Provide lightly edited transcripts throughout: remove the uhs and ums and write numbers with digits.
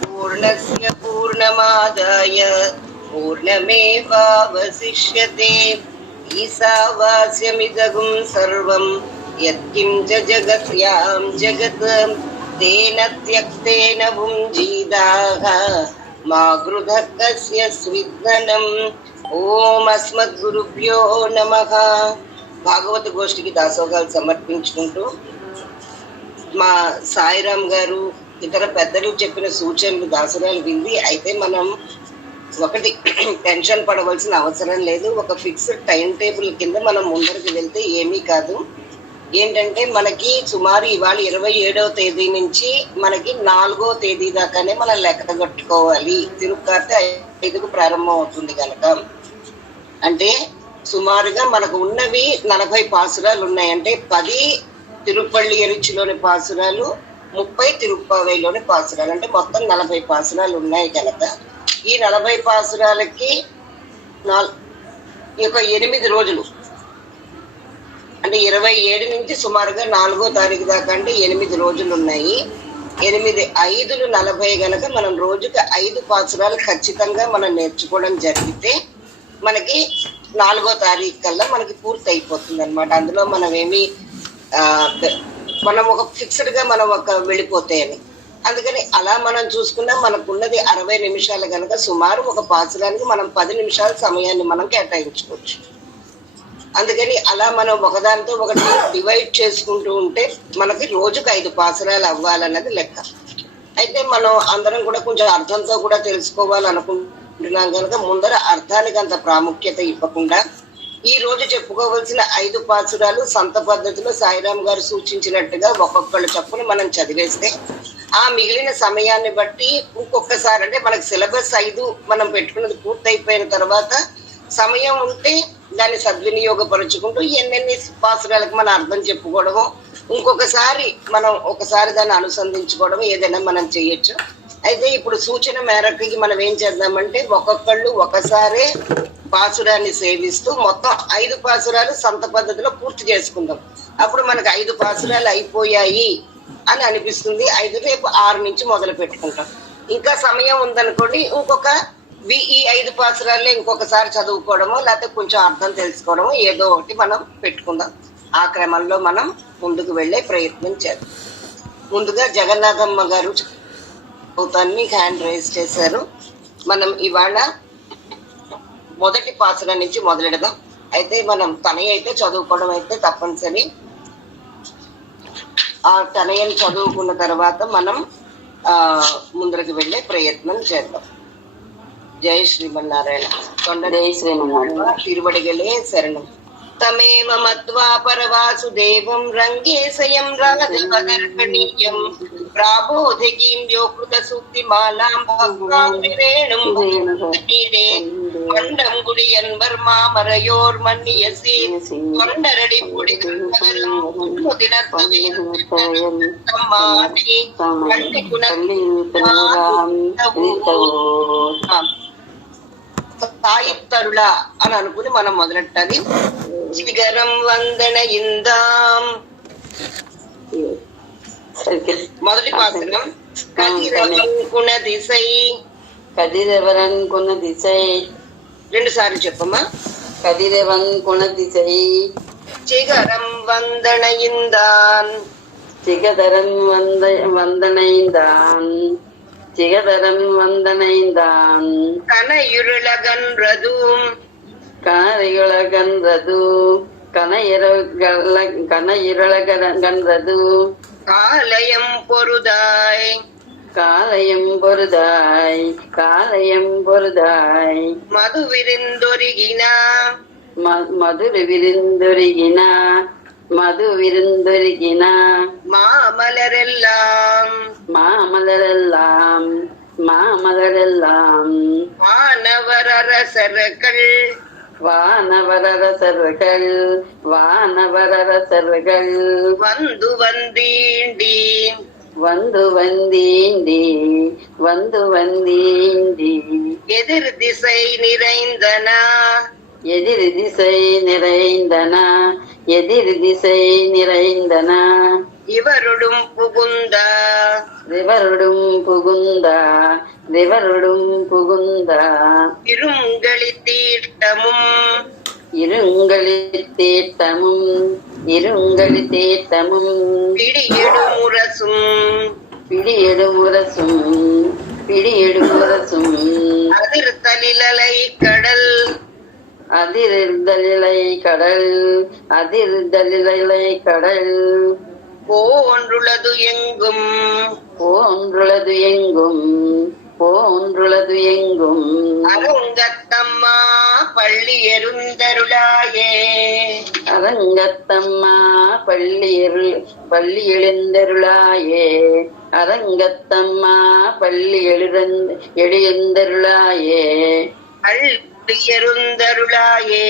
पूर्णस्य पूर्णमादाय पूर्णमेवावशिष्यते ईशावास्यमिदगुं सर्वं यत्किञ्च जगत्यां जगत् तेन त्यक्तेन भुञ्जीदाः मा गृधः कस्य स्विद्धनम् ఓం అస్మద్గురుభ్యో నమః. భాగవత గోష్ఠికి దాసోగాలు సమర్పించుకుంటూ మా సాయిరామ్ గారు ఇతర పెద్దలు చెప్పిన సూచనలు దాసరాలు వింది. అయితే మనం ఒకటి టెన్షన్ పడవలసిన అవసరం లేదు. ఒక ఫిక్స్డ్ టైం టేబుల్ కింద మనం ముందరికి వెళ్తే ఏమీ కాదు. ఏంటంటే మనకి సుమారు ఇవాళ 27వ తేదీ నుంచి మనకి 4వ తేదీ దాకానే మనం లెక్క కట్టుకోవాలి. తిరుక్కార్తె 5కు ప్రారంభం అవుతుంది కనుక, అంటే సుమారుగా మనకు ఉన్నవి 40 పాసురాలు ఉన్నాయి. అంటే 10 తిరుపల్లి ఎరుచిలోని పాసురాలు, 30 తిరుప్పావైలోని పాసురాలు, అంటే మొత్తం 40 పాసురాలు ఉన్నాయి కనుక ఈ 40 పాసురాలకి ఈ యొక్క 8 రోజులు అంటే 27 నుంచి సుమారుగా 4వ తారీఖు దాకా అంటే 8 రోజులు ఉన్నాయి. 8 5లు 40 గనక మనం రోజుకి 5 పాసురాలు ఖచ్చితంగా మనం నేర్చుకోవడం జరిగితే మనకి 4వ తారీఖు కల్లా మనకి పూర్తి అయిపోతుంది అనమాట. అందులో మనం ఏమి మనం ఒక ఫిక్స్డ్ గా మనం ఒక వెళ్ళిపోతే అని, అందుకని అలా మనం చూసుకున్నా మనకున్నది 60 నిమిషాలు కనుక సుమారు ఒక పాసురానికి మనం 10 నిమిషాల సమయాన్ని మనం కేటాయించుకోవచ్చు. అందుకని అలా మనం ఒకదానితో ఒకటి డివైడ్ చేసుకుంటూ ఉంటే మనకి రోజుకు 5 పాసురాలు అవ్వాలన్నది లెక్క. అయితే మనం అందరం కూడా కొంచెం అర్థంతో కూడా తెలుసుకోవాలనుకుంటున్నాం కనుక ముందర అర్థానికి అంత ప్రాముఖ్యత ఇవ్వకుండా ఈ రోజు చెప్పుకోవాల్సిన 5 పాసురాలు సంత పద్ధతిలో సాయిరామ్ గారు సూచించినట్టుగా ఒక్కొక్కళ్ళు చప్పున మనం చదివేస్తే ఆ మిగిలిన సమయాన్ని బట్టి ఇంకొకసారి, అంటే మనకి సిలబస్ 5 మనం పెట్టుకున్నది పూర్తయిపోయిన తర్వాత సమయం ఉంటే దాన్ని సద్వినియోగపరుచుకుంటూ ఎన్నెన్ని పాసురాలకు మనం అర్థం చెప్పుకోవడము, ఇంకొకసారి మనం ఒకసారి దాన్ని అనుసంధించుకోవడం ఏదైనా మనం చేయొచ్చు. అయితే ఇప్పుడు సూచన మేరకు మనం ఏం చేద్దామంటే ఒక్కొక్కళ్ళు ఒకసారే పాసురాన్ని సేవిస్తూ మొత్తం 5 పాసురాలు సంత పద్ధతిలో పూర్తి చేసుకుందాం. అప్పుడు మనకు 5 పాసురాలు అయిపోయాయి అని అనిపిస్తుంది. 5 రేపు 6 నుంచి మొదలు పెట్టుకుంటాం. ఇంకా సమయం ఉందనుకోండి, ఈ 5 పాసురాలే ఇంకొకసారి చదువుకోవడమో లేకపోతే కొంచెం అర్థం తెలుసుకోవడమో ఏదో ఒకటి మనం పెట్టుకుందాం. ఆ క్రమంలో మనం ముందుకు వెళ్ళే ప్రయత్నం చేద్దాం. ముందుగా జగన్నాథమ్మ గారు అవుతాన్ని హ్యాండ్ రైజ్ చేశారు. మనం ఇవాళ మొదటి పాసురం నుంచి మొదలెడదాం. అయితే మనం తనయ్య అయితే చదువుకోవడం అయితే తప్పనిసరి. ఆ తనయ్యని చదువుకున్న తర్వాత మనం ముందరికి వెళ్ళే ప్రయత్నం చేద్దాం. జై శ్రీమన్నారాయణ. జై శ్రీమన్నారాయణ. తిరువడిగలే శరణం. తమేవ మత్వా పరవాసుదేవం రంగేశయం రాఘవగర్భణీయం ప్రాబోధికీం యోకృత సూక్తిమాలాం భక్తాంగిరేణుం భక్తీరే మండం గుడియన్ వర్మామరయోర్ మన్నియసి కొండరడి పుడి కనగరం ముదినర్తమేతమ్మాది సాయిత్తరుల అని అనుకుని మనం మొదలెట్టాలి. శిఖరం వందన ఇందాం. మొదటి పాసురం కదిరవన్కున దిశై. కదిరవరన్కున దిశై 2 సార్లు చెప్పమ్మా. కదిరవన్కున దిశై శిఖరం వందన ఇందాన్. சிகதரன் வந்தனைந்தான் சிகதரன் வந்தனைந்தான் கனையுருளகன்றதும் கனையுலகன்றது கனையுரளகன்றது காலயம் பொருதாய். காலயம் பொருதாய் காலயம் பொருதாய் மது விருந்தொருகினா. மதுரு விருந்தொருகினா மது விருந்தொருகின மாமலரெல்லாம் மாமலரெல்லாம் மாமலரெல்லாம் வானவரரசர்கள் வானவரரசர்கள் வானவரரசர்கள் வந்து வந்தீண்டி வந்து வந்தீண்டி வந்து வந்தீண்டி எதிர் திசை நிறைந்தனா எதிர் திசை நிறைந்தன எதிர் திசை நிறைந்தன இவருடும் புகுந்தா ரிவருடும் புகுந்தா ரிவருடும் புகுந்தா இருங்களி தீர்த்தமும் இருங்களி தீர்த்தமும் இருங்களி தீர்த்தமும் பிடியெடுமுரசும் பிடியெடுமுரசும் பிடியெடுமுரசும் அதிர்தலிலலை கடல் அதிர்தலிலை கடல் அதிர்தலிலை கடல் போன்றுளது எங்கும் போன்றுளது எங்கும் போன்றுளது எங்கும் அருங்கத்தம்மா பள்ளி எருந்தருளாயே அரங்கத்தம்மா பள்ளி எழுந்தருளாயே அரங்கத்தம்மா பள்ளி எழுந்தருளாயே அள்ளி எருந்தருளாயே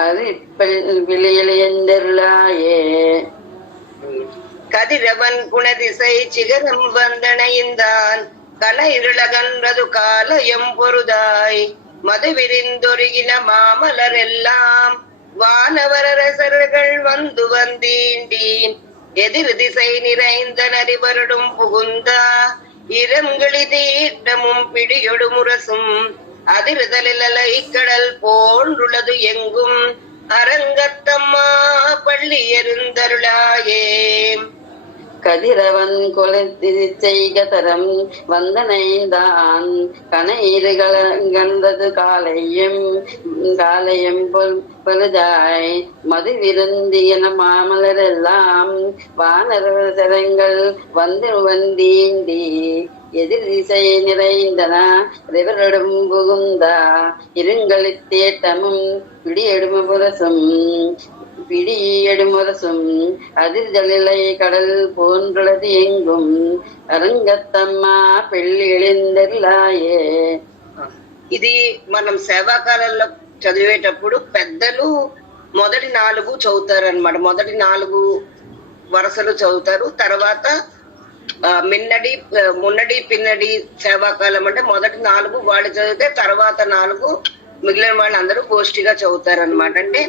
அரிப்பள்ளி எழுந்தருளாயே கதிரவன் குணதிசை சிகரம் வந்தனைந்தான் கல இருளகன்றது காலயம் பொருதாய் மது விரிந்தொருகின மாமலர் எல்லாம் வானவரரசர்கள் வந்து வந்தீண்டீன் எதிர் திசை நிறைந்த நரிவருடும் புகுந்தா இரங்களி தீட்டமும் பிடியொடு முரசும் அதிர்தலில் அலை கடல் போன்றுள்ளது எங்கும் அரங்கத்தம்மா பள்ளி எருந்தருளாயே கதிரவன் கொலைத்திருச்செய்கதரம் வந்தனைந்தான் கனையிறுகண்டது காலையம் பொழுதாய் மது விருந்தியன மாமலரெல்லாம் வானரசரங்கள் வந்து வந்தீண்டி எதிர் திசை நிறைந்தன ரிவரிடம் புகுந்தா இருங்களி தேட்டமும் பிடியெடுமுரசும் அதிர்தலிலை கடல் போன்றுளது எங்கும் அரங்கத்தమ్మా పెళ్లి எழுந்தరులాయే. ఇది మనం సేవాకాలంలో చదివేటప్పుడు పెద్దలు మొదటి 4 చదువుతారన్నమాట. మొదటి 4 వరుసలు చదువుతారు. తర్వాత మున్నడి పిన్నడి సేవాకాలం అంటే మొదటి 4 వాళ్ళు చదివితే తర్వాత 4 మిగిలిన వాళ్ళందరూ గోష్ఠిగా చదువుతారన్నమాట. అంటే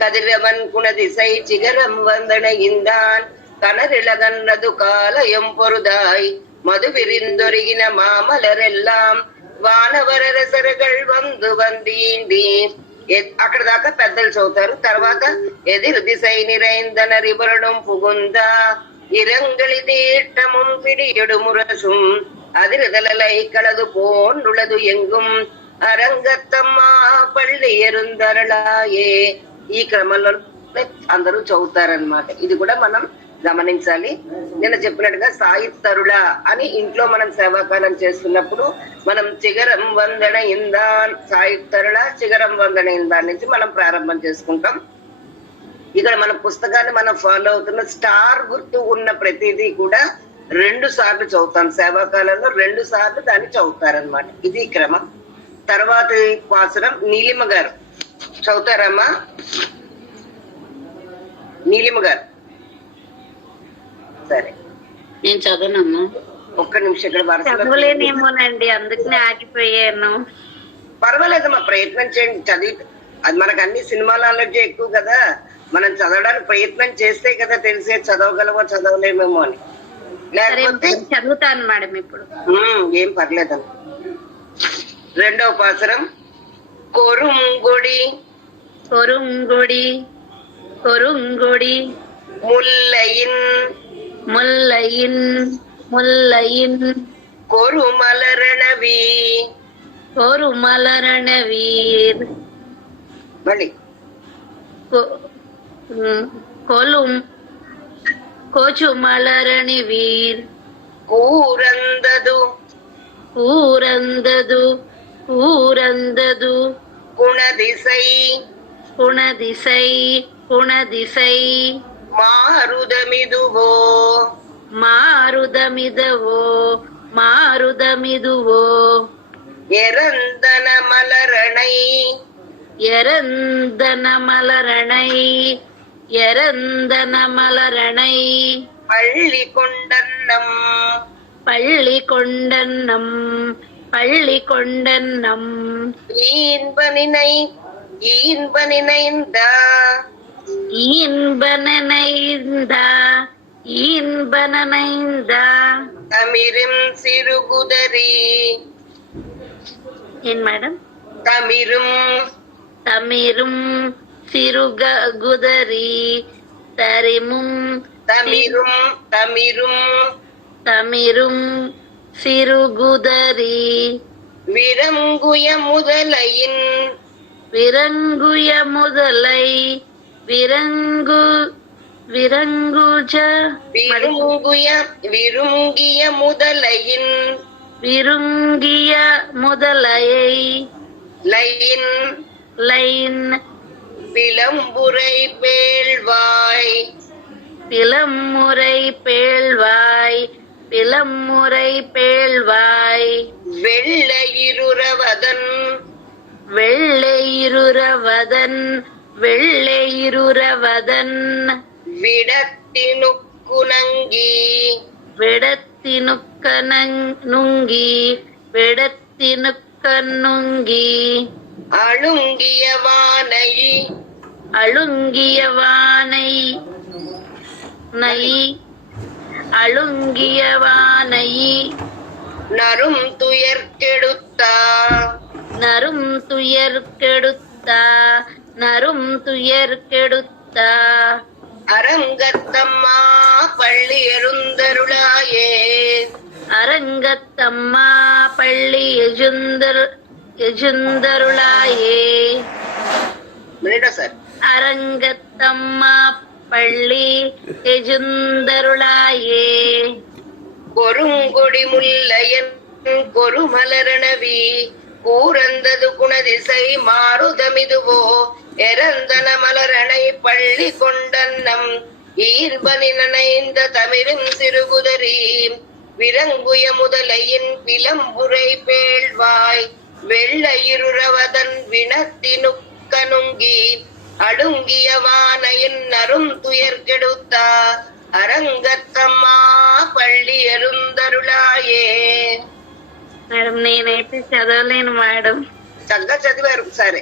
கதிரவன் குணதிசை சிகரம் வந்தன இந்தான் கனரிழகன்னது காலயம் பொருதாய் மது விரிந்தொருகின மாமலரெல்லாம் వానవరరసరగల్ వందు వందీండి. అక్కడ దాకా పెద్దలు చదువుతారు. తర్వాత ఎదిరు దిశై నిరైందన రిబరడం పుగుందా ఇరంగళి తీట్టముం పిడియొడు మురసుం அதிர்தலலை கலது போன்றுளது எங்கும் అరంగత్తమ్మా పళ్ళి ఎరుందరళాయే. ఈ క్రమంలో అందరూ చదువుతారనమాట. ఇది కూడా మనం గమనించాలి. నేను చెప్పినట్టుగా సాయితరుల అని ఇంట్లో మనం సేవాకాలం చేస్తున్నప్పుడు మనం చిగరం వందన ఇందాన్ సాయితరుల చిగరం వందన ఇందాన్ నుంచి మనం ప్రారంభం చేసుకుంటాం. ఇక్కడ మన పుస్తకాన్ని మనం ఫాలో అవుతున్న స్టార్ గుర్తు ఉన్న ప్రతిదీ కూడా 2 సార్లు చదువుతాం. సేవాకాలంలో 2 సార్లు దాన్ని చదువుతారనమాట. ఇది క్రమం. తర్వాత పాసురం నీలిమ గారు చదువుతారమ్మా. నీలిమ గారు సరే, నేను చదవనమ్మా. ఒక్క నిమిషం ఇక్కడ చదవలేనేమోనండి, అందుకనే ఆగిపోయాను. పర్వాలేదమ్మా, ప్రయత్నం చేయండి. చదివి అది మనకు అన్ని సినిమా నాలెడ్జ్ ఎక్కువ కదా, మనం చదవడానికి ప్రయత్నం చేస్తే కదా తెలిసే చదవగలమో చదవలేమేమో అని. లేకపోతే చదువుతాను మేడం ఇప్పుడు. ఏం పర్లేదమ్మా. 2వ పాసురం కొరుంగొడి కొరుంగొడి కొరుంగొడి ముల్లయిన్ ముల్లయిన్ ముల్లయిన్ కొరుమలరణవి కొరుమలరణవీర్ మళ్ళీ కొలుం కోచుమలరణి వీర్ కూరందదు ఊరందదు ఊరందదు குணதிசை குணதிசை குணதிசை மாருதமிதுவோ மாருதமிதவோ மாருதமிதுவோ எரந்தன மலரணை எரந்தன மலரணை எரந்தன மலரணை பள்ளி கொண்டன்னம் பள்ளி கொண்டன்னம் பள்ளி கொண்டன்னம் வீண்பனினை இன்ப நினைந்தா இன்பனனைந்தா இன்பனனைந்தா தமிரும் சிறுகுதரி ஏன் மேடம்? தமிரும் தமிரும் சிறுகுதரி தரிமும் தமிரும் தமிரும் தமிரும் சிறுகுதரி விரங்குய முதலையின் விரங்குய முதலை விரங்குஜ விருங்கிய முதலையின் விருங்கிய முதலையை லையின் லைன் விளம்புரை பேழ்வாய் பிளம்முறை பேழ்வாய் பிளம்முறை பேழ்வாய் வெள்ளையிருவதன் வெள்ளையிருவதன் வெள்ளையிருவதன் விடத்தினுக்குணங்கி விடத்தினுக்கனுங்கி விடத்தினுக்கனுங்கி அழுங்கியவானை அழுங்கியவானை நை அழுங்கியவானை நரும் துயர் கெடுத்தா நரும் துயர் கெடுத்தா நரும் துயர் கெடுத்தா அரங்கத்தம்மா பள்ளி எழுந்தருளாயே அரங்கத்தம்மா பள்ளி எஜுந்தருளாயே சார் அரங்கத்தம்மா பள்ளி எஜுந்தருளாயே கொருங்கொடி முல்லையன் கொருமலரணவி கூறந்தது குணதிசை மாறுதமிதுவோ எரந்தன மலரணை பள்ளி கொண்டன்னம் ஈர்பனி நனைந்த தமிரும் சிறுகுதரி விரங்குய முதலையின் பிளம்புரை பேழ்வாய் வெள்ளையிருவதன் வினத்தினுக்கனுங்கி அடுங்கிய வானையின் நரும் துயர் கெடுத்தா அரங்கத்தம்மா పళ్ళి ఎరుందరులాయే. మేడం నేనైతే చదవలేను మేడం. చక్కగా చదివారు. సరే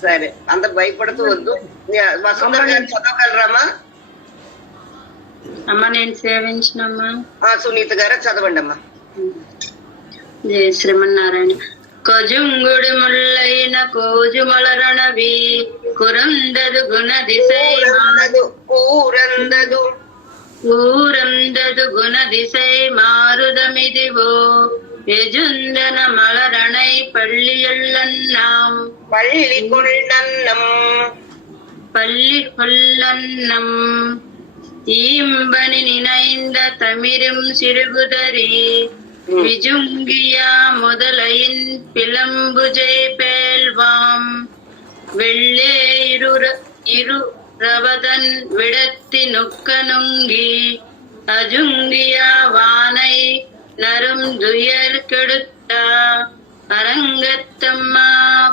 సరే, అంత భయపడుతూ వద్దు. వసుంధర గారు చదవగలరామా? అమ్మ నేను సేవించినమ్మా. సునీత గారు చదవండి అమ్మా. జయ శ్రీమన్నారాయణ. కొజుంగుడు ముల్లైన కోజు మలరణవి కురందదు గుణ దిశై కూరందదు ఊరందదు గుణ దిశై మారుదమిదివో యజుందన మలరణై పள்ளியல்லன்னாம் பள்ளி கொள்ளன்னம் பள்ளி கொள்ளன்னம் ஈம்பனி நினைந்த தமிரும் சிறுகுதரி விஜுங்கியா முதலையின் பிளம்புஜை பேல்வாம் வெள்ளே இருரவதன் விடத்தி நுக்கனுங்கி அஜுங்கியா வானை நரும் துயர் கெடுத்தா அரங்கத்தம்மா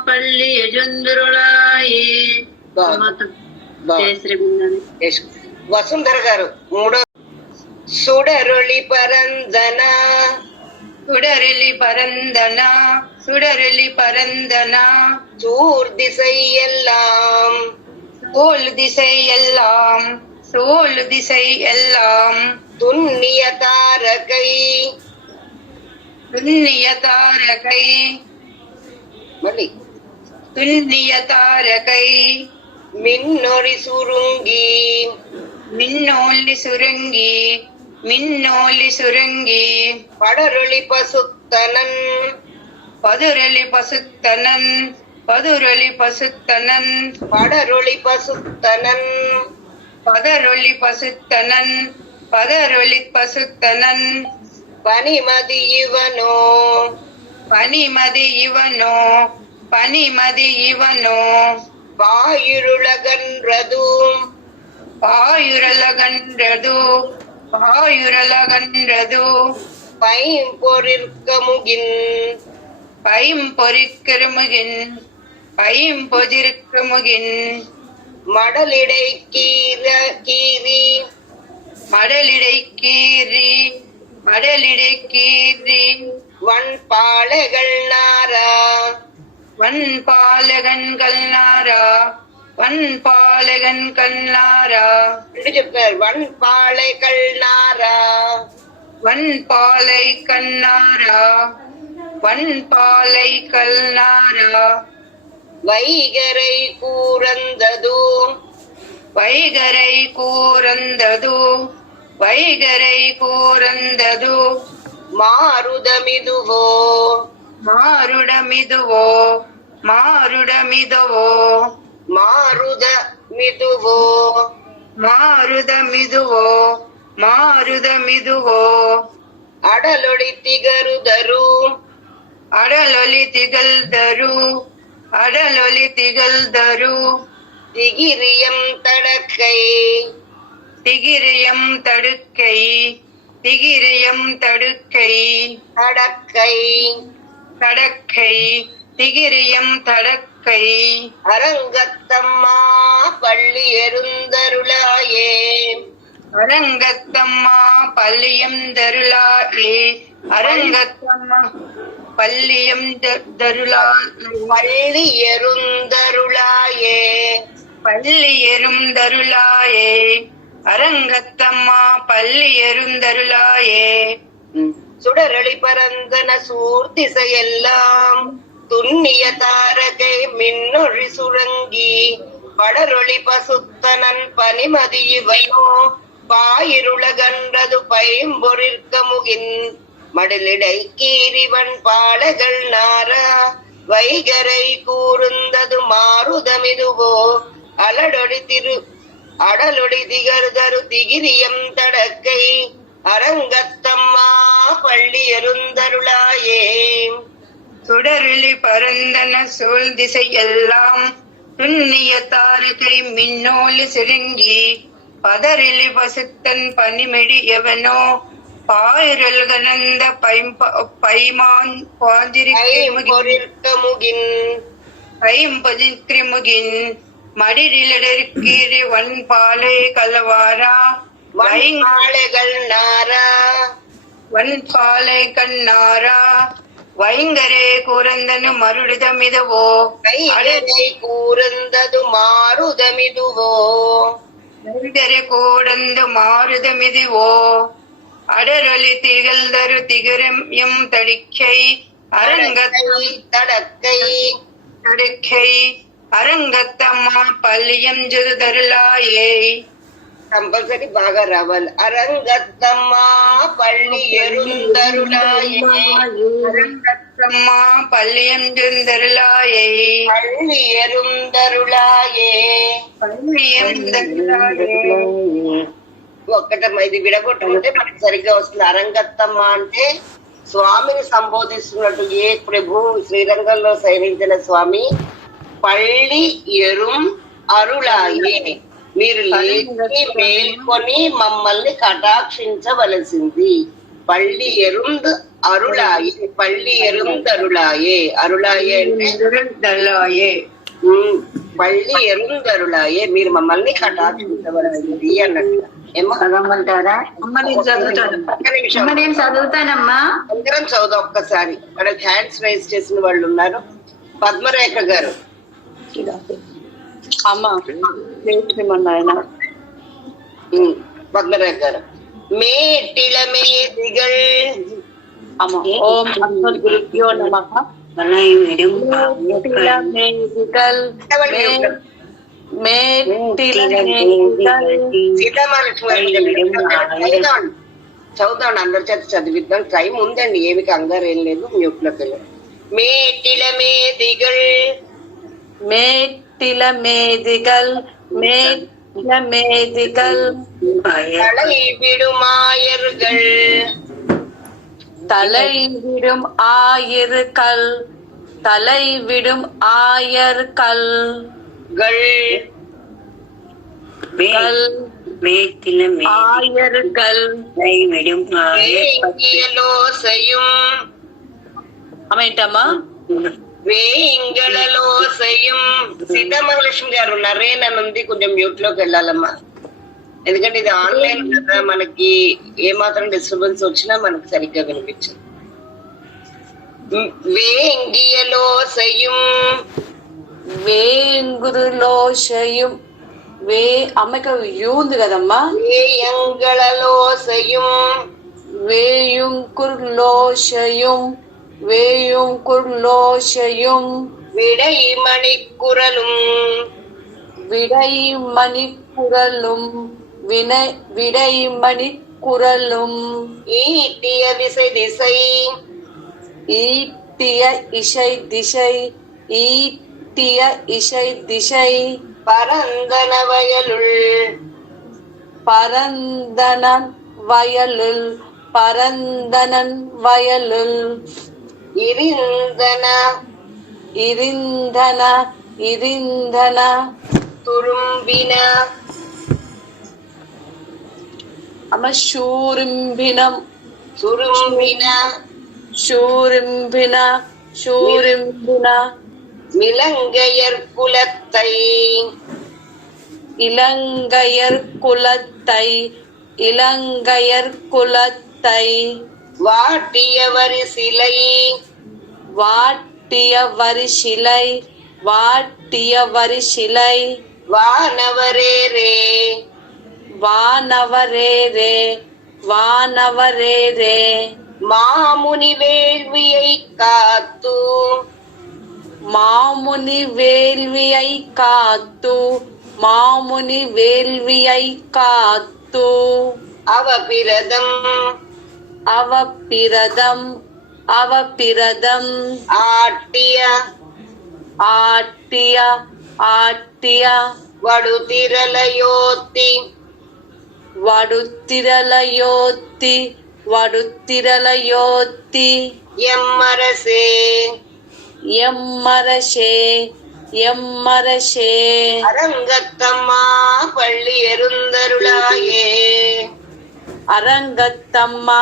பள்ளி எஜுந்துருளாயே. వసుంధర గారు మూడో. சுடரொளி பரந்தனா சுடரொளி பரந்தனா சுடரொளி பரந்தனா சூர் திசை எல்லாம் சோல் திசை எல்லாம் சோல் திசை எல்லாம் துன்னிய தாரகை துன்னிய தாரகை மல்லி துன்னிய தாரகை மின்னொளி சுருங்கி மின்னோலி சுருங்கி மின்னோலி சுருங்கி படரொளி பசுத்தனன் பதுரொளி பசுத்தனன் பதுரொளி பசுத்தனன் படரொளி பசுத்தனன் பதரொளி பசுத்தனன் பதரொளி பசுத்தனன் பனிமதி இவனோ பனிமதி இவனோ பனிமதி இவனோ பாயிருளகன்றதும் பாயுரலகன்றது பாயுரலகன்றது பைம்பொறிற்கமுகின் பைம்பொறிக்கருமுகின் பைம்பொதிர்க்கமுகின் மடலிடை கீரி மடலிடை கீறி மடலிடை கீறி வண்பாளைகள் நாரா వన్పాలగన్ కల్నారా వన్పాలగన్ కల్నారా అంటే చెప్తున్నారు వన్పాళై కల్నారా వన్పాలై కన్నారా వన్పాలై కల్నారా வைகரை கூறந்தது வைகரை கூறந்தது வைகரை கூறந்தது மாருதமிதுவோ மாருடமிதுவோ மாருடமிதுவோ மாருதமிதுவோ மாருதமிதுவோ மாருதமிதுவோ அடலொளி திகருதரு அடலொலி திகழ்தரு அடலொலி திகழ்தரு திகிரியம் தடக்கை திகிரியம் தடுக்கை திகிரியம் தடுக்கை தடக்கை தடக்கை திகிரியம் தடக்கை அரங்கத்தம்மா பள்ளி எருந்தருளாயே அரங்கத்தம்மா பள்ளியம் தருளாயே அரங்கத்தம்மா பள்ளியம் தருளாயே பள்ளி எருந்தருளாயே பள்ளி எருந்தருளாயே அரங்கத்தம்மா பள்ளி எருந்தருளாயே சுடரொளி பரந்தன சூர்த்திசையெல்லாம் துண்ணிய தாரகை மின்னொழி சுரங்கி படரொளி பசுத்தனன் பனிமதி இவனோ பாயிருளகன்றது பைம்பொறிற்க முகின் மடலிடை கீரிவன் பாலகள் நாரா வைகரை கூர்ந்தது மாருதமிதுவோ அடலொடி திகர்தரு திகிரியம் தடக்கை அரங்கத்தம்மா பள்ளி எருந்தருளாயே சுடரொளி பரந்தன சூழ் திசையெல்லாம் துண்ணிய தாரகை மின்னோலி சிறுங்கி பதறிலி பசுத்தன் பனிமெடி எவனோ பாயிரல் கனந்த பைமான் பொறிற்க முகின் பைம்பதிக்கிரிமுகின் மடிரிலடற்கீரி வன்பாலை கலவாரா வன்மாலைகள் நாரா வன்பாலை கண்ணாரா வைங்கரே கூறந்தனு மருடிதமிதவோ வைகரை கூர்ந்தது மாருதமிதுவோ வைங்கரே கூடந்து மாருதமிதுவோ அடரொலி திகழ்தரு திகரம் தடிக்கை அரங்கத்தை தடக்கை தடுக்கை அரங்கத்தம்மா பள்ளியம் ஜுதருளாயே కంపల్సరీ బాగా రావాలి అరంగత్తమ్మా పళ్ళి ఎరుందరులాయే அரங்கத்தம்மா பள்ளியம் ஜுதருளாயே పళ్ళి ఎరుందరులాయే பள்ளியம் ஜுதருளாயே ఒక్కటమ్మా ఇది విడగొట్టుకుంటే మనకి సరిగ్గా వస్తుంది. అరంగత్తమ్మ అంటే స్వామిని సంబోధిస్తున్నట్టు ఏ ప్రభు శ్రీరంగంలో శయనించిన స్వామి పళ్ళి ఎరుం అరుళాయే మీరు లేచి మేల్కొని మమ్మల్ని కటాక్షించవలసింది. పళ్ళి ఎరుంద్ అరుళాయే పళ్ళి ఎరుంద్ అరుళాయే అరుళాయే అంటే పళ్ళి ఎరుందరులాయే మీరు మమ్మల్ని కటాక్షించవలసింది అన్నట్టు. చదవమంటారా? ఒక్క నిమిషం నేను చదువుతానమ్మా. అందరం చదువు ఒక్కసారి. అక్కడ హ్యాండ్స్ రైజ్ చేసిన వాళ్ళు ఉన్నారు. పద్మరేఖ గారు పద్మరేఖ గారు మేటిల మేదిగల్ ఓం గురుభ్యో నమః. చదువుతాండి అందరి చేత చదివిద్దాం. టైం ఉందండి, ఏమి కంగారు ఏం లేదు. మ్యూట్ లోకి వెళ్ళి మేటిల మేదిగల్ மேட்டில மேதிகள் மேட்டில மேதிகள் தலை விடுமாயர்கள் தலை விடும் ஆயிர்கள் தலை விடும் ஆயர்கள் ஆயர்கள் வேங்கியலோசையும் அமைட்டமா వేయింగళలోసయం. సీతామహాలక్ష్మి గారు నరేనంది కొంచెం మ్యూట్ లోకి వెళ్ళాలమ్మా, ఎందుకంటే ఇది ఆన్లైన్ కదా, మనకి ఏ మాత్రం డిస్టర్బెన్స్ వచ్చినా మనకి సరిగ్గా వినిపించదు. வேங்கியலோசையும் వేంగురులోషయం వే అమ్మకి యూ ఉంది కదమ్మా. வேயங்களலோசையும் వేయుంకుర్లోషయం వేయుంకుర్లోషయం விடைமணிக்குரலும் விடைமணி குரலும் விடைமணி குரலும் ஈட்டிய விசை திசை ஈட்டிய இசை திசை ஈட்டிய இசை திசை பரந்தன வயலுள் பரந்தனன் வயலுள் பரந்தனன் வயலுள் இருந்தன இருந்தன இருந்தன துரும்பின అమ్మ శూరింభినం சுரும்பின శూరింభిన శూరింభిన மிலங்கையர் குலத்தை இலங்கையர் குலத்தை இலங்கையர் குலத்தை வாட்டியவர் சிலை வாட்டிய வரிசிலை வாட்டிய வரிசிலை வானவரேரே வானவரேரே வானவரேரே மாமுனி வேள்வியை காத்து மாமுனி வேள்வியை காத்து மாமுனி வேள்வியை காத்து அவபிரதம் அவபிரதம் அவபிரதம் ஆட்டிய ஆட்டிய ஆட்டிய வடுதிரலயோத்தி வடுத்திரலயோத்தி வடுத்திரலயோத்தி எம்மரசே எம்மரசே எம்மரசே அரங்கத்தம்மா பள்ளி எருந்தருளாயே அரங்கத்தம்மா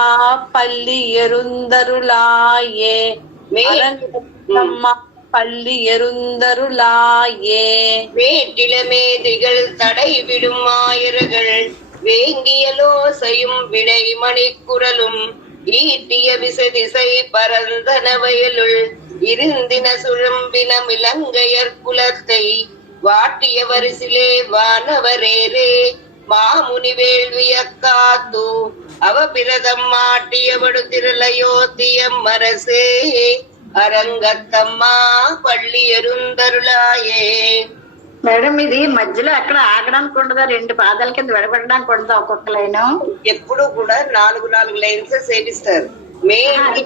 பள்ளி எருந்தருளாயே அரங்கத்தம்மா பள்ளி எருந்தருளாயே வேட்டிலமேதிகள் தடைவிடும் ஆயர்கள் வேங்கியலோசையும் விடைமணிக்குரலும் ஈட்டிய விசதிசை பரந்தன வயலுள் இருந்தின சுழம்பின மிலங்கையர் குலத்தை வாட்டிய வரிசிலே வானவரேரே மாமுனி வேள்விய காத்து அவபிரதம் மாட்டியவடு திரளையோத்தியம் மரசே அரங்கத்தம்மா பள்ளி ఎరుందరులాయే. మేడం ఇది మధ్యలో ఎక్కడ ఆగడానికి ఉండదా? రెండు పాదాల కింద విడబడడానికి ఉండదా ఒక్కొక్క లైన్? ఎప్పుడు కూడా 4 లైన్స్ సేవిస్తారు. నేను అది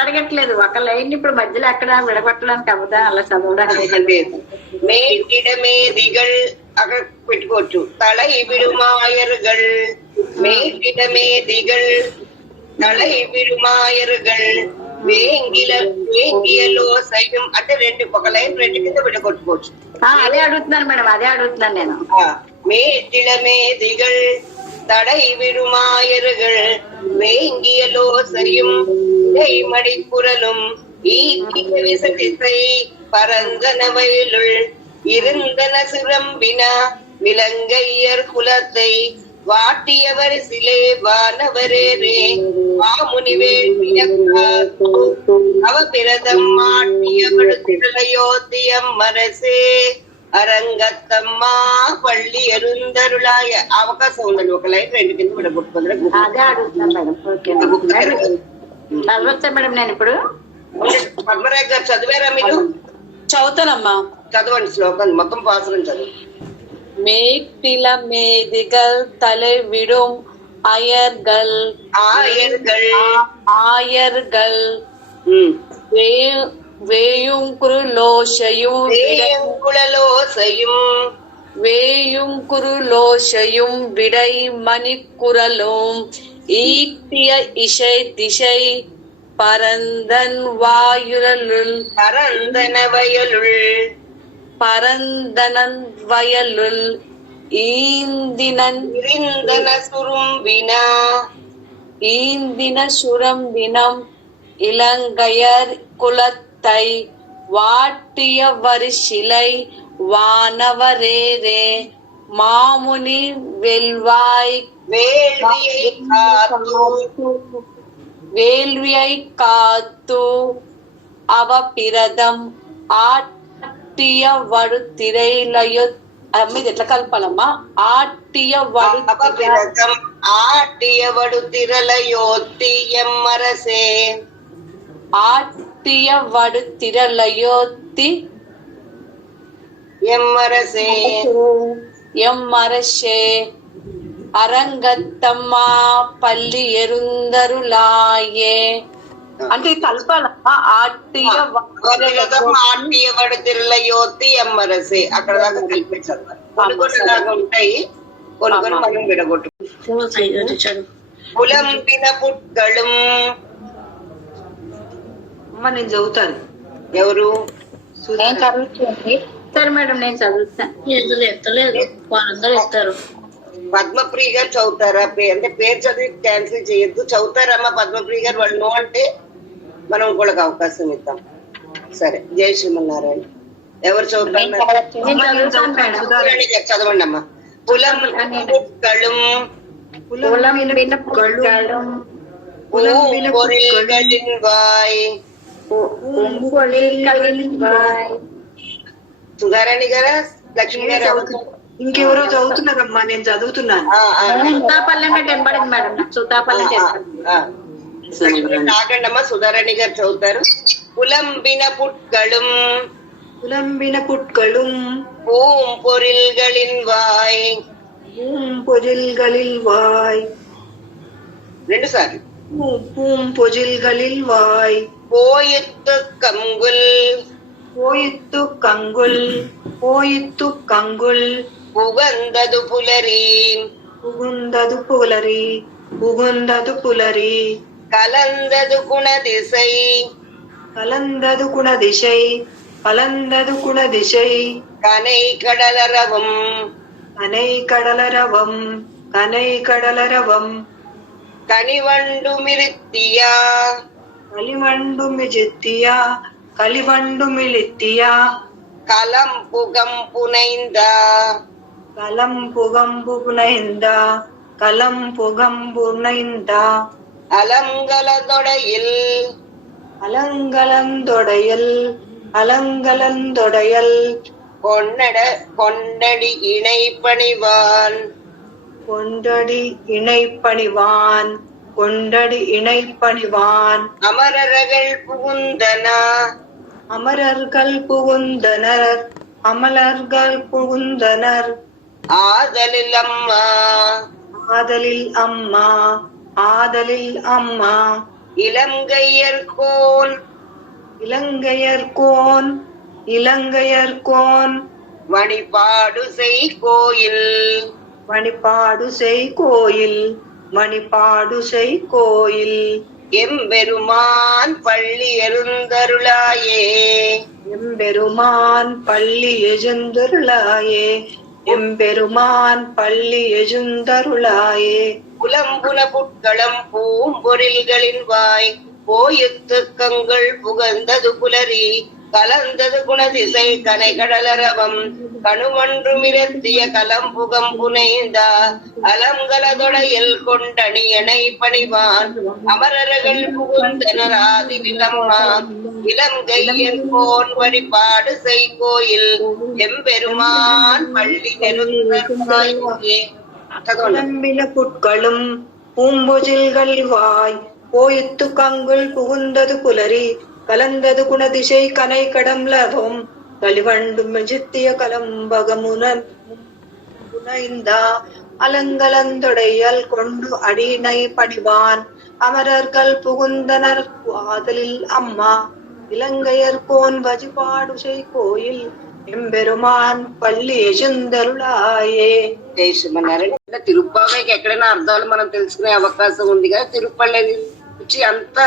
అడగట్లేదు, ఒక లైన్ ఇప్పుడు మధ్యలో ఎక్కడ విడగొట్టడానికి అవ్వదా అలా చదవడానికి? లేదు. మేటిడమేదిగల్ అక్కడ పెట్టుకోవచ్చు. తలై విడుమాయர்கள் మేటిడమేదిగల్ తలై విడుమాయர்கள் వేంగియలోసయం అంటే ఒక లైన్ 2 కింద విడగొట్టుకోవచ్చు. అదే అడుగుతున్నాను మేడం, అదే అడుగుతున్నాను నేను. மேட்டிளமேதிகள் தடை விடுமாயர்கள் வேங்கியலோசையும் மடிக்குரலும் ஈட்டிய விசதிசை பரந்தன வயலுள் இருந்தன சிரம்பின விலங்கையர் குலத்தை வாட்டியவர் சிலே வானவரேரே மாமுனி வேள்வியக்காத்து அவபிரதம் மாட்டியவடு திரளையோத்தியம் மரசே అరంగత్తమ్మా పళ్ళి ఎరుందరులాయ. అవకాశం ఉందండి, ఒక లైన్ 2 కింద విడగొట్టుకుంటే అదే అడుగుతున్నాను మేడం. ఓకే చదవచ్చా మేడం నేను ఇప్పుడు? పద్మరాజ్ గారు చదివారా మీరు? చదువుతానమ్మా. చదవండి శ్లోకం మొత్తం పాసరం చదువు. மேட்டில மேதிகள் தலை விடும் அயர்கள் ఆయர்கள் ஆயர்கள் வேயுங்குருலோஷையும் வேயங்குழலோசையும் வேயுங்குருலோஷையும் விடைமணிக்குரலும் ஈட்டிய இசை திசை பரந்தன் வாயுலுள் பரந்தன வயலுள் பரந்தனன் வயலுள் ஈந்தினன் இருந்தன சுரும்பினா ஈந்தின சுரம்பினம் இலங்கையர் குலத்தை வாட்டிய வரிசிலை வானவரேரே மாமுனி வெல்வாய் வேள்வியை காத்து வேள்வியை காத்து అవపిరదం ఆట్టియ వడు తిరైలయొ ఇది ఎట్లా కలపాలమ్మా? ఆట్టియ వడు అవపిరదం ఆటియవడు తిరలయోత్తి ఎమ్మరసే. ఆట్టియ వడు తిరలయోత్తి ఎమ్మరసే ఎమ్మరసే అరంగత్తమ్మ పల్లి ఎరుందరులాయే. అంటే ఇది కలపాలమ్మా? ఆట్టియ అవపిరదం ఆటియవడు తిరలయోత్తి ఎమ్మరసే. అక్కడ దాకా కల్పించాలి. కొన్ని కొన్ని లాగా ఉంటాయి, కొన్ని కొన్ని మనం విడగొట్టు. పులంపిన పుట్కళం. అమ్మ నేను చదువుతాను. ఎవరు? సరే మేడం నేను చదువుతాను. ఎత్తలేదు వాళ్ళందరూ ఎత్తారు. పద్మప్రియ గారు చదువుతారా? అంటే పేరు చదివి క్యాన్సిల్ చేయొద్దు. చదువుతారమ్మా పద్మప్రియ గారు? వాళ్ళు నో అంటే మనం ఇంకోళ్ళకి అవకాశం ఇద్దాం. సరే, జై శ్రీమన్నారాయణ. ఎవరు చదువుతారు? నేను చదువుతాను మేడం. సుధారాణి గారు చదవండి అమ్మా. పులం పుట్కళం పులంబిన పుట్కళం పూంపొరిల్గళిన్వాయ్. పూంపొరిల్గళిన్వాయ్. సుధారాణి గారా? లక్ష్మి గారు? ఇంకెవరో చదువుతున్నారమ్మా, నేను చదువుతున్నాను. సుతాపల్లె మీద వినపడింది మేడం. నాకు సుతాపల్లె చెప్పండి. నాగండమ్మ సుధారాణి గారు చదువుతారు. పులంబిన పుట్కళం పులంబిన పుట్కళం పూంపొరిల్గళిన్వాయ్. పూంపొజిల్గళిల్వాయ్. 2 సార్లు. పూంపొజిల్గళిల్వాయ్. போயித்து கங்குல் போயித்து கங்குல் போயித்து கங்குல் புகந்தது புலரி புகுந்தது புலரி புகுந்தது புலரி கலந்தது குணதிசை கலந்தது குணதிசை கலந்தது குணதிசை கனை கடலரவம் கனை கடலரவம் கனை கடலரவம் கனிவண்டு மிருத்தியா కలివండు మిజిత్తియా కలివండు మిలిత్తియా கலம் புகம் புனைந்தா కలం పుగంబు పునైందా కలం పుగంబు నైందా அலங்கலதொடையில் அலங்கலந்தொடையல் அலங்கலந்தொடையல் கொண்டடி இணை பணிவான் கொண்டடி இணை பணிவான் கொண்டடி இணை பணிவான் அமரர்கள் புகுந்தனா அமரர்கள் புகுந்தனர் அமலர்கள் புகுந்தனர் ஆதலில் அம்மா ஆதலில் அம்மா ஆதலில் அம்மா இளங்கையர்கோன் இலங்கையர்கோன் இலங்கையர்கோன் மணிபாடு செய் கோயில் மணிப்பாடு செய் கோயில் மணிப்பாடு செய் கோயில் எம்பெருமான் பள்ளி எழுந்தருளாயே எம்பெருமான் பள்ளி எழுந்தருளாயே எம்பெருமான் பள்ளி எழுந்தருளாயே புலம்புன புட்களம் பூம்பொரில்களின் வாய் போயுத்து கங்கள் புகந்தது புலரி கலந்தது குணதிசை கனை கடலரவம் கணுமன்று மிரத்திய கலம்புகம் புனைந்தா அலங்கலதொடையில் கொண்டணியனை பணிவான் அமரர்கள் புகுந்தனர் ஆதிவிலம்மா இளங்கையர் கோன் வழிபாடு செய் கோயில் எம்பெருமான் பள்ளி நெருந்தாயே. புலம்பின புட்களும் பூம்பொஜில்கள் வாய் போயித்து கங்குல் புகுந்தது புலரி கலந்தது குணதிசை கனை கடம்லவும் கலிவண்டு மெஜித்திய கலம்பகமுனன் புனைந்தா அலங்கலந்தொடையல் கொண்டு அடினை பணிவான் அமரர்கள் புகுந்தனர் ஆதலில் அம்மா இலங்கையர் கோன் வழிபாடு செய் கோயில் எம்பெருமான் పల్లి యజుందరులాయే. జై శ్రీమన్నారాయణ. తిరుప్పావైకి ఎక్కడైనా అర్థాలు మనం తెలుసుకునే అవకాశం ఉంది కదా. తిరుపల్లి నుంచి అంత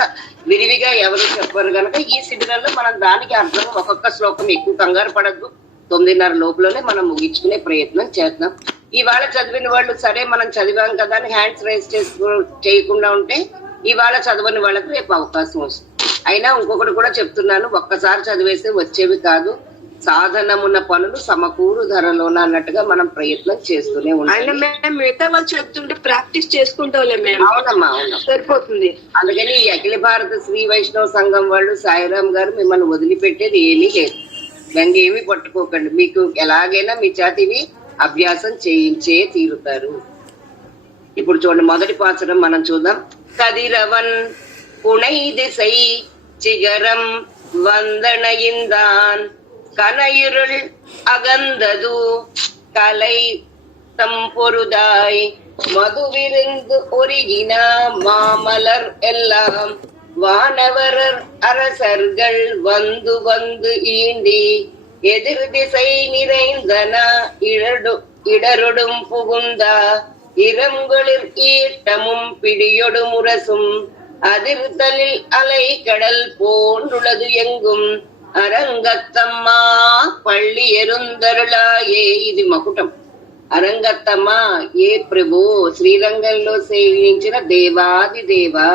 విరివిగా ఎవరు చెప్పారు కనుక ఈ శిబిరంలో మనం దానికి అర్థం ఒక్కొక్క శ్లోకం ఎక్కువ కంగారు పడద్దు. 9:30 లోపలనే మనం ముగించుకునే ప్రయత్నం చేద్దాం. ఇవాళ చదివిన వాళ్ళు సరే మనం చదివాం కదా అని హ్యాండ్స్ రైజ్ చేయకుండా ఉంటే ఇవాళ చదవని వాళ్ళకి రేపు అవకాశం వస్తుంది. అయినా ఇంకొకటి కూడా చెప్తున్నాను, ఒక్కసారి చదివేస్తే వచ్చేవి కాదు. సాధనమున్న పనులు సమకూరు ధరలోన అన్నట్టుగా మనం ప్రయత్నం చేస్తూనే ఆయన ఉంటాం. మేము మిగతా వాళ్ళు చెప్తుంటే ప్రాక్టీస్ చేసుకుంటాంలే మేము, అవునమ్మా, అవును. సరిపోతుంది. అందుకని ఈ అఖిల భారత శ్రీ వైష్ణవ సంఘం వాళ్ళు సాయిరామ్ గారు మిమ్మల్ని వదిలిపెట్టేది ఏమీ లేదు. గంగేమీ పట్టుకోకండి. మీకు ఎలాగైనా మీ చేతివి అభ్యాసం చేయించే తీరుతారు. ఇప్పుడు చూడండి, మొదటి పాసురం మనం చూద్దాం. కదిరవన్ పుణై దిశై చిగరం వందనయిందాన్ கனையிருள் அகந்தது கலை தம்பொருதாய் மதுவிருந்து ஒருகின மாமலர் எல்லாம் வானவரர் அரசர்கள் வந்து வந்து ஈண்டி எதிர் திசை நிறைந்தன இடரொடும் புகுந்தா இரங்களில் ஈட்டமும் பிடியொடு முரசும் அதிர்தலில் அலை கடல் போன்றுள்ளது எங்கும் అరంగత్తమ్మా పళ్ళి ఎరుందరులాయే. ఇది మకుటం. అరంగత్తమ్మా, ఏ ప్రభు శ్రీరంగంలో సేవించిన దేవాది దేవా,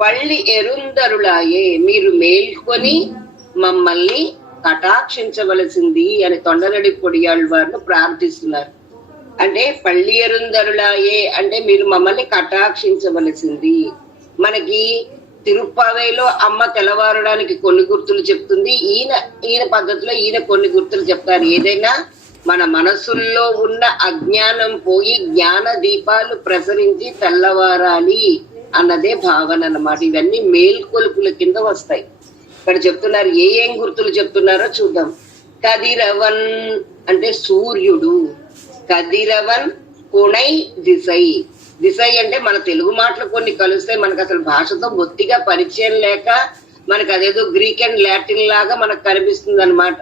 పళ్ళి ఎరుందరులాయే, మీరు మేల్కొని మమ్మల్ని కటాక్షించవలసింది అని తొండరడి పొడియాళ్ళవారిని ప్రార్థిస్తున్నారు. అంటే పళ్ళి ఎరుందరులాయే అంటే మీరు మమ్మల్ని కటాక్షించవలసింది. మనకి తిరుప్పావేలో అమ్మ తెల్లవారడానికి కొన్ని గుర్తులు చెప్తుంది. ఈయన పద్ధతిలో ఈయన కొన్ని గుర్తులు చెప్తారు. ఏదైనా మన మనసుల్లో ఉన్న అజ్ఞానం పోయి జ్ఞాన దీపాలు ప్రసరించి తెల్లవారాలి అన్నదే భావన అన్నమాట. ఇవన్నీ మేల్కొలుపుల కింద వస్తాయి. ఇక్కడ చెప్తున్నారు. ఏం గుర్తులు చెప్తున్నారో చూద్దాం. కదిరవన్ అంటే సూర్యుడు. కదిరవన్ కుణై దిశై. దిశై అంటే మన తెలుగు మాటలు కొన్ని కలుస్తాయి. మనకు అసలు భాషతో బొత్తిగా పరిచయం లేక మనకు అదేదో గ్రీక్ అండ్ లాటిన్ లాగా మనకు కనిపిస్తుంది అనమాట.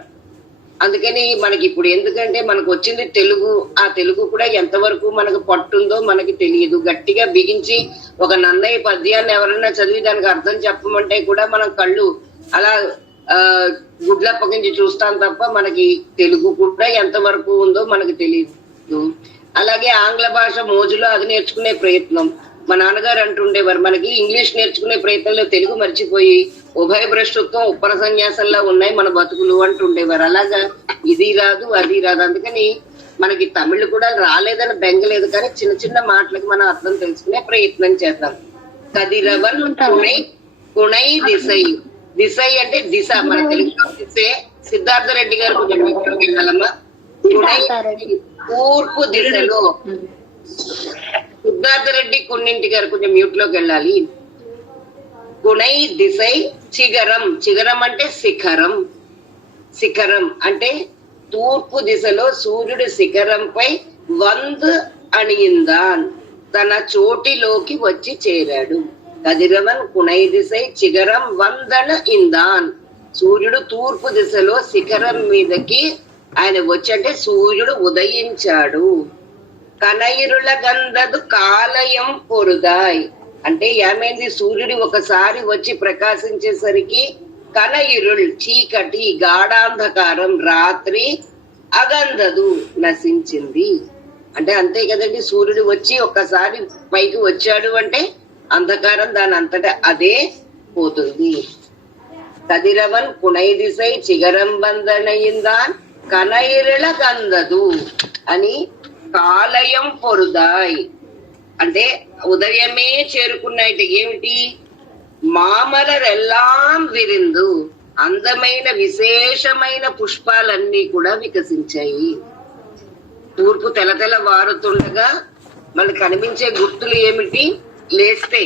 అందుకని మనకి ఇప్పుడు ఎందుకంటే మనకు వచ్చింది తెలుగు, ఆ తెలుగు కూడా ఎంతవరకు మనకు పట్టుందో మనకి తెలియదు. గట్టిగా బిగించి ఒక నన్నయ్య పద్యాన్ని ఎవరైనా చదివి దానికి అర్థం చెప్పమంటే కూడా మనం కళ్ళు అలా గుడ్లప్పగించి చూస్తాం తప్ప మనకి తెలుగు కూడా ఎంతవరకు ఉందో మనకి తెలియదు. అలాగే ఆంగ్ల భాష మోజులో అది నేర్చుకునే ప్రయత్నం. మా నాన్నగారు అంటుండేవారు, మనకి ఇంగ్లీష్ నేర్చుకునే ప్రయత్నంలో తెలుగు మర్చిపోయి ఉభయ భ్రష్టత్వం ఉప్పర సన్యాసంలా ఉన్నాయి మన బతుకులు అంటుండేవారు. అలాగా ఇది రాదు అది రాదు. అందుకని మనకి తమిళ్ కూడా రాలేదని బెంగలేదు, కానీ చిన్న చిన్న మాటలకి మనం అర్థం తెలుసుకునే ప్రయత్నం చేద్దాం. కదిరవన్ కుణై కుణై దిశై. దిశై అంటే దిశ, మన తెలుగులో దిశే. సిద్ధార్థ రెడ్డి గారు కొంచెం వెళ్ళాలమ్మా. కుణై తూర్పు దిశలో. సిద్ధార్థ రెడ్డి కొన్నింటి గారు కొంచెం మ్యూట్ లోకి వెళ్ళాలి. కుణై దిశై చిగరం. చిగరం అంటే శిఖరం. శిఖరం అంటే తూర్పు దిశలో సూర్యుడు శిఖరంపై వంద్ అణియిందాన్ తన చోటిలోకి వచ్చి చేరాడు. కదిరవన్ కుణై దిశై చిగరం వందన ఇందాన్. సూర్యుడు తూర్పు దిశలో శిఖరం మీదకి ఆయన వచ్చి అంటే సూర్యుడు ఉదయించాడు. కనయిరుల గంధదు కాలయం పొరుదాయ్ అంటే ఏమైంది, సూర్యుడు ఒకసారి వచ్చి ప్రకాశించేసరికి కనయిరుల్ చీకటి గాఢాంధకారం రాత్రి అగంధదు నశించింది. అంటే అంతే కదండి, సూర్యుడు వచ్చి ఒక్కసారి పైకి వచ్చాడు అంటే అంధకారం దాని అంతటా అదే పోతుంది. కదిరవన్ కుణై దిశై చిగరం బంధనయిందాన్ కనైరుల గంధదు అని కాలయం పొరుదాయ్ అంటే ఉదయమే చేరుకున్నాయి. ఏమిటి? మామలరెల్లాం విరిందు అందమైన విశేషమైన పుష్పాలన్నీ కూడా వికసించాయి. తూర్పు తెలతెల వారుతుండగా మనకు కనిపించే గుర్తులు ఏమిటి? లేస్తే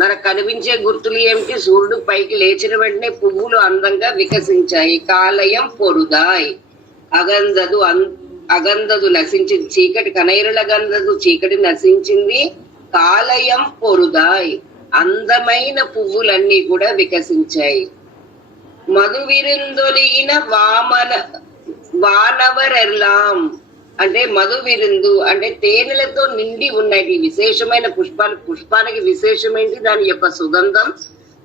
మనకు కనిపించే గుర్తులు ఏమిటి? సూర్యుడు పైకి లేచిన వెంటనే పువ్వులు అందంగా వికసించాయి. కాలయం పొరుదాయ్ అగంధదు అగంధదు నశించింది. చీకటి కనైరుల గంధదు చీకటి నశించింది. కాలయం పొరుదాయ్ అందమైన పువ్వులన్నీ కూడా వికసించాయి. మధువిరుందొలిగిన వానవరెల్లాం అంటే మధు విరుందు అంటే తేనెలతో నిండి ఉన్నాయి విశేషమైన పుష్పాలు. పుష్పానికి విశేషమైంది దాని యొక్క సుగంధం,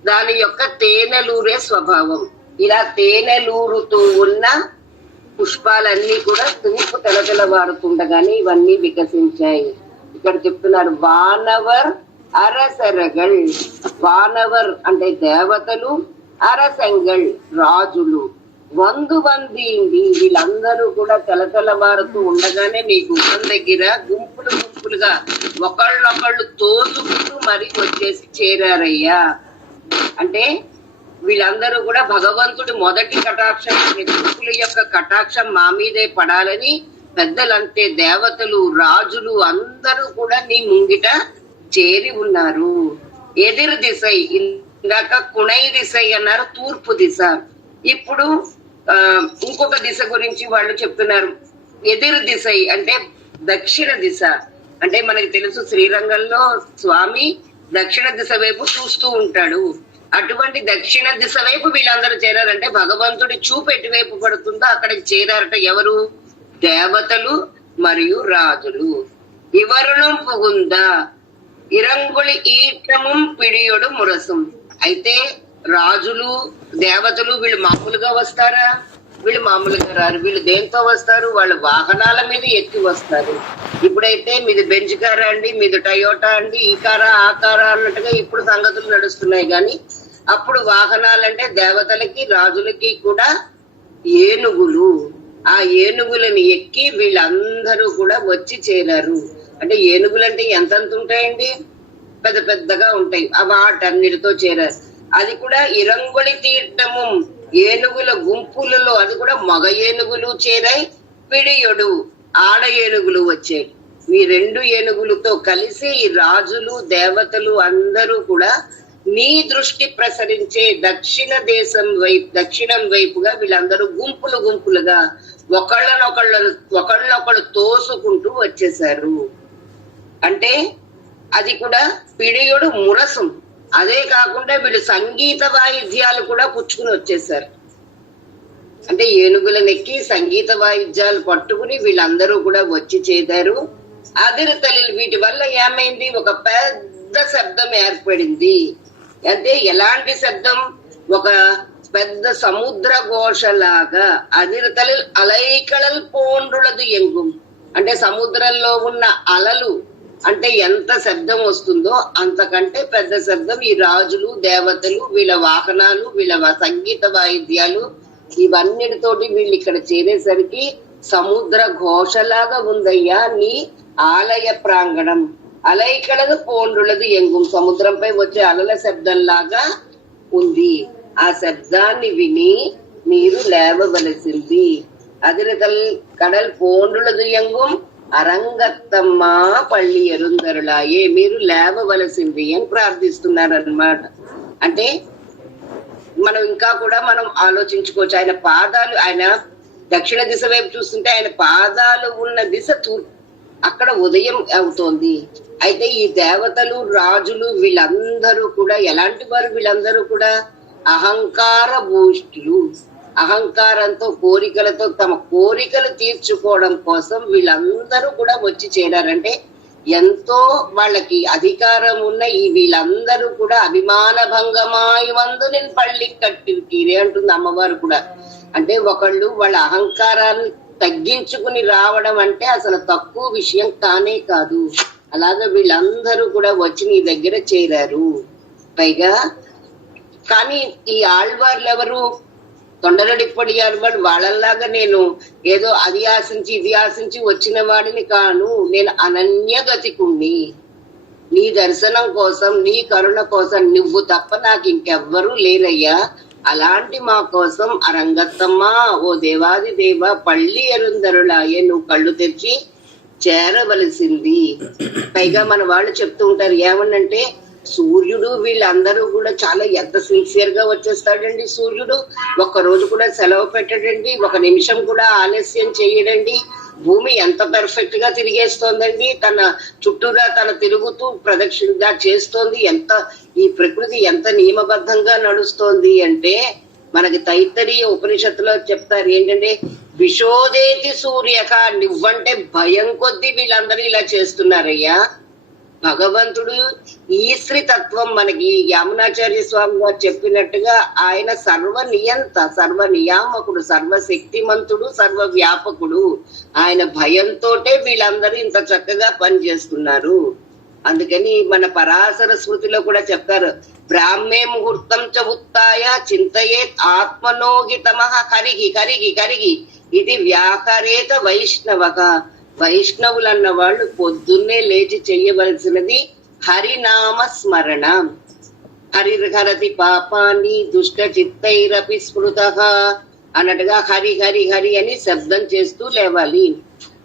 దాని యొక్క తేనెలూరే స్వభావం. ఇలా తేనెలూరుతూ ఉన్న పుష్పాలన్నీ కూడా తూర్పు తెలతెలవారుతుండగానే ఇవన్నీ వికసించాయి. ఇక్కడ చెప్తున్నారు వానవర్ అరసరగల్. వానవర్ అంటే దేవతలు, అరసంగల్ రాజులు. వంది వీళ్ళందరూ కూడా తెలతెలవారుతూ ఉండగానే మీ గుమ్మం దగ్గర గుంపులు గుంపులుగా ఒకళ్ళొకళ్ళు తోసుకుంటూ మరి వచ్చేసి చేరారయ్యా. అంటే వీళ్ళందరూ కూడా భగవంతుడి మొదటి కటాక్షం, గుంపుల యొక్క కటాక్షం మా మీదే పడాలని పెద్దలంటే దేవతలు, రాజులు అందరూ కూడా నీ ముంగిట చేరి ఉన్నారు. ఎదిరు దిశై, ఇందాక కుణై దిశై అన్నారు, తూర్పు దిశ. ఇప్పుడు ఇంకొక దిశ గురించి వాళ్ళు చెప్తున్నారు. ఎదిరు దిశై అంటే దక్షిణ దిశ. అంటే మనకి తెలుసు శ్రీరంగంలో స్వామి దక్షిణ దిశ వైపు చూస్తూ ఉంటాడు. అటువంటి దక్షిణ దిశ వైపు వీళ్ళందరూ చేరారంటే భగవంతుడి చూపు ఎటువైపు పడుతుందో అక్కడికి చేరారట. ఎవరు? దేవతలు మరియు రాజులు. ఇవరుణం పుగుందా ఇరంగుళి ఈటముం పిడియొడు మురసం. అయితే రాజులు దేవతలు వీళ్ళు మామూలుగా వస్తారా? వీళ్ళు మామూలుగా రారు. వీళ్ళు దేంతో వస్తారు? వాళ్ళ వాహనాల మీద ఎక్కి వస్తారు. ఇప్పుడైతే మీది బెంచ్ కారా అండి, మీది టయోటా అండి, ఈ కారా ఆ కారా అన్నట్టుగా ఇప్పుడు సంగతులు నడుస్తున్నాయి. కానీ అప్పుడు వాహనాలంటే దేవతలకి రాజులకి కూడా ఏనుగులు. ఆ ఏనుగులను ఎక్కి వీళ్ళందరూ కూడా వచ్చి చేరారు. అంటే ఏనుగులు అంటే ఎంతంత ఉంటాయండి? పెద్ద పెద్దగా ఉంటాయి. వాటన్నిటితో చేరారు. అది కూడా ఇరంగుళి తీర్థము, ఏనుగుల గుంపులలో. అది కూడా మగ ఏనుగులు చేరాయి, పిడియొడు ఆడ ఏనుగులు వచ్చాయి. ఈ రెండు ఏనుగులతో కలిసి ఈ రాజులు దేవతలు అందరూ కూడా నీ దృష్టి ప్రసరించే దక్షిణం వైపుగా వీళ్ళందరూ గుంపులు గుంపులుగా ఒకళ్ళనొకళ్ళు తోసుకుంటూ వచ్చేసారు. అంటే అది కూడా పిడియుడు మురసం. అదే కాకుండా వీళ్ళు సంగీత వాయిద్యాలు కూడా పుచ్చుకుని వచ్చేసారు. అంటే ఏనుగులనెక్కి సంగీత వాయిద్యాలు పట్టుకుని వీళ్ళందరూ కూడా వచ్చి చేశారు. అదిరు తల్లి వీటి వల్ల ఏమైంది? ఒక పెద్ద శబ్దం ఏర్పడింది. అంటే ఎలాంటి శబ్దం? ఒక పెద్ద సముద్ర ఘోషలాగా. అదిరతలి అలైకళల్ పోండ్రులదు ఎంగుం. అంటే సముద్రంలో ఉన్న అలలు అంటే ఎంత శబ్దం వస్తుందో అంతకంటే పెద్ద శబ్దం ఈ రాజులు దేవతలు వీళ్ళ వాహనాలు వీళ్ళ సంగీత వాయిద్యాలు ఇవన్నిటితోటి వీళ్ళు ఇక్కడ చేరేసరికి సముద్ర ఘోషలాగా ఉందయ్యా నీ ఆలయ ప్రాంగణం. అలైకళదు పోండ్రులది ఎంగుం. సముద్రంపై వచ్చే అలల శబ్దంలాగా ఉంది. ఆ శబ్దాన్ని విని మీరు లేవవలసింది. అదిరతల్ కడల్ పోండ్రులదు ఎంగుం అరంగత్తమ్మా పళ్ళి ఎరుందరులాయే, మీరు లేవవలసింది అని ప్రార్థిస్తున్నారు అన్నమాట. అంటే మనం ఇంకా కూడా మనం ఆలోచించుకోవచ్చు. ఆయన పాదాలు, ఆయన దక్షిణ దిశ వైపు చూస్తుంటే ఆయన పాదాలు ఉన్న దిశ అక్కడ ఉదయం అవుతోంది. అయితే ఈ దేవతలు రాజులు వీళ్ళందరూ కూడా ఎలాంటి వారు? వీళ్ళందరూ కూడా అహంకార భూష్టులు. అహంకారంతో కోరికలతో తమ కోరికలు తీర్చుకోవడం కోసం వీళ్ళందరూ కూడా వచ్చి చేరారంటే ఎంతో వాళ్ళకి అధికారం ఉన్న ఈ వీళ్ళందరూ కూడా అభిమాన భంగమాయి మందు నేను పళ్ళి కట్టిరే అంటుంది అమ్మవారు కూడా. అంటే ఒకళ్ళు వాళ్ళ అహంకారాన్ని తగ్గించుకుని రావడం అంటే అసలు తక్కువ విషయం కానే కాదు. అలాగే వీళ్ళందరూ కూడా వచ్చి నీ దగ్గర చేరారు. పైగా కానీ ఈ ఆళ్వార్లు ఎవరు? తొండరడిప్పటి ఆళ్వారు. వాళ్ళలాగా నేను ఏదో అది ఆశించి ఇది ఆశించి వచ్చిన వాడిని కాను. నేను అనన్యగతికుణ్ణి. నీ దర్శనం కోసం నీ కరుణ కోసం నువ్వు తప్ప నాకు ఇంకెవ్వరూ లేరయ్యా. అలాంటి మా కోసం అరంగత్తమ్మ ఓ దేవాది దేవ పళ్ళి ఎరుందరులాయే నువ్వు కళ్ళు తెరిచి చేరవలసింది. పైగా మన వాళ్ళు చెప్తూ ఉంటారు ఏమనంటే సూర్యుడు వీళ్ళందరూ కూడా చాలా ఎంత సిన్సియర్ గా వచ్చేస్తాడండి. సూర్యుడు ఒక్క రోజు కూడా సెలవు పెట్టడండి, ఒక నిమిషం కూడా ఆలస్యం చేయడండి. భూమి ఎంత పర్ఫెక్ట్ గా తిరిగేస్తోందండి, తన చుట్టూరా తన తిరుగుతూ ప్రదక్షిణగా చేస్తోంది. ఎంత ఈ ప్రకృతి ఎంత నియమబద్ధంగా నడుస్తోంది అంటే మనకి తైత్తరీయ ఉపనిషత్తులో చెప్తారు ఏంటంటే విశోదేతి సూర్యక, నువ్వంటే భయం కొద్దీ వీళ్ళందరూ ఇలా చేస్తున్నారయ్యా. భగవంతుడు ఈశ్వరి తత్వం మనకి యామునాచార్య స్వామి గారు చెప్పినట్టుగా ఆయన సర్వనియంత, సర్వనియామకుడు, సర్వశక్తిమంతుడు, సర్వవ్యాపకుడు. ఆయన భయంతోటే వీళ్ళందరూ ఇంత చక్కగా పనిచేస్తున్నారు. అందుకని మన పరాశర స్మృతిలో కూడా చెప్తారు, బ్రాహ్మే ముహూర్తం చ ఉత్తాయ చింతయేత్ ఆత్మనోహితమః కరిగి కరిగి కరిగి ఇది వ్యాకరేత వైష్ణవక. వైష్ణవులన్న వాళ్ళు పొద్దున్నే లేచి చెయ్యవలసినది హరినామ స్మరణ. హరిర్హరతి పాపాన్ని దుష్ట చిత్తైరపి స్మృతః అన్నట్టుగా హరి హరి హరి అని శబ్దం చేస్తూ లేవాలి.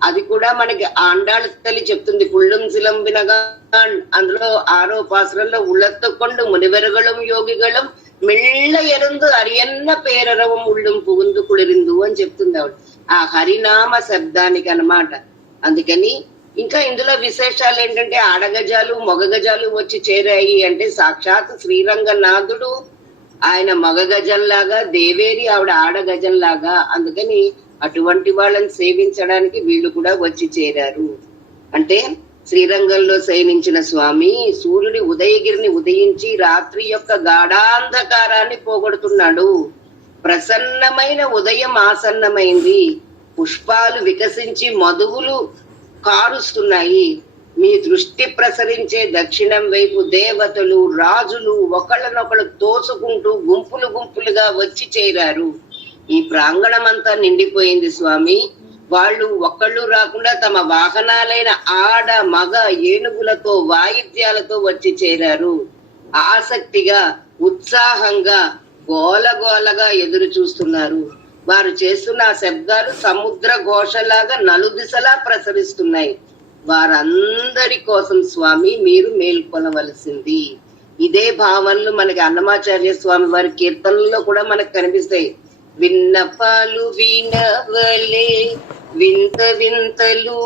అది కూడా మనకి ఆండాళ తల్లి చెప్తుంది, పుళ్ళుం సిలంబినగా. అందులో 6వ పాసురంలో ఉళ్ళత్తుకొండు మునివెరగళం యోగిగళం మెళ్ళ ఎరుందు అరియన్న పేరరవం ఉళ్ళుం పుగుందు కుళిరిందు అని చెప్తుంది ఆవిడ, ఆ హరినామ శబ్దానికి అన్నమాట. అందుకని ఇంకా ఇందులో విశేషాలు ఏంటంటే, ఆడగజాలు మగ గజాలు వచ్చి చేరాయి అంటే సాక్షాత్ శ్రీరంగనాథుడు ఆయన మగ గజంలాగా, దేవేరి ఆవిడ ఆడగజంలాగా. అందుకని అటువంటి వాళ్ళని సేవించడానికి వీళ్ళు కూడా వచ్చి చేరారు. అంటే శ్రీరంగంలో శయనించిన స్వామి సూర్యుడి ఉదయగిరిని ఉదయించి రాత్రి యొక్క గాఢాంధకారాన్ని పోగొడుతున్నాడు. ప్రసన్నమైన ఉదయం ఆసన్నమైంది, పుష్పాలు వికసించి మధువులు కారుస్తున్నాయి. మీ దృష్టి ప్రసరించే దక్షిణం వైపు దేవతలు రాజులు ఒకళ్ళనొకళ్ళు తోసుకుంటూ గుంపులు గుంపులుగా వచ్చి చేరారు. ఈ ప్రాంగణం అంతా నిండిపోయింది స్వామి. వాళ్ళు ఒక్కళ్ళు రాకుండా తమ వాహనాలైన ఆడ మగ ఏనుగులతో వాయిద్యాలతో వచ్చి చేరారు. ఆసక్తిగా ఉత్సాహంగా గోలగోలగా ఎదురు చూస్తున్నారు. వారు చేస్తున్న ఆ శబ్దాలు సముద్ర ఘోషలాగా నలుదిశలా ప్రసరిస్తున్నాయి. వారందరి కోసం స్వామి మీరు మేల్కొనవలసింది. ఇదే భావనలు మనకి అన్నమాచార్య స్వామి వారి కీర్తనల్లో కూడా మనకు కనిపిస్తాయి. విన్నపాలు వినవలే వింత వింతలు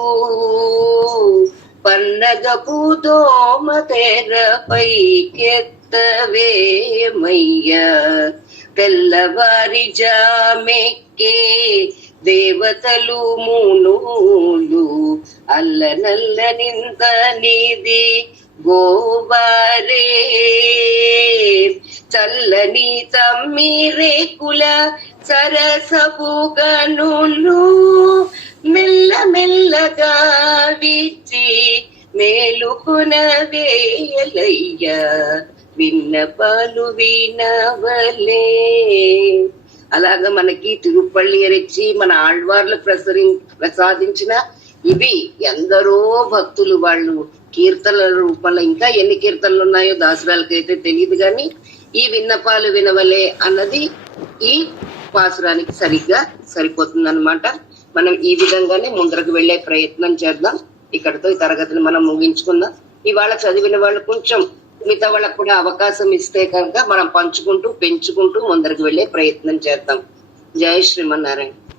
పన్నగపు దోమ తెరపైకెత్తవేమయ్య తెల్లవారి జామెక్కే దేవతలు మూనూలు అల్లనల్ల నింత నిది గోబారే చల్లని తమ్మిరేకుల సరసపు గనులు మెల్ల మెల్లగా విచ్చి మేలుకునవేలయ్య విన్నపాలు వినవలే. అలాగా మనకి తిరుపల్లి ఎరిచి మన ఆళ్వార్లు ప్రసాదించిన ఇవి ఎందరో భక్తులు వాళ్ళు కీర్తనల రూపంలో, ఇంకా ఎన్ని కీర్తనలు ఉన్నాయో దాసురాలకైతే తెలియదు, కానీ ఈ విన్నపాలు వినవలే అన్నది ఈ పాసురానికి సరిగ్గా సరిపోతుంది అనమాట. మనం ఈ విధంగానే ముందరకు వెళ్లే ప్రయత్నం చేద్దాం. ఇక్కడతో ఈ తరగతిని మనం ముగించుకుందాం. ఇవాళ చదివిన వాళ్ళు కొంచెం మిగతా వాళ్ళకు కూడా అవకాశం ఇస్తే కనుక మనం పంచుకుంటూ పెంచుకుంటూ ముందరకు వెళ్లే ప్రయత్నం చేద్దాం. జై శ్రీమన్నారాయణ.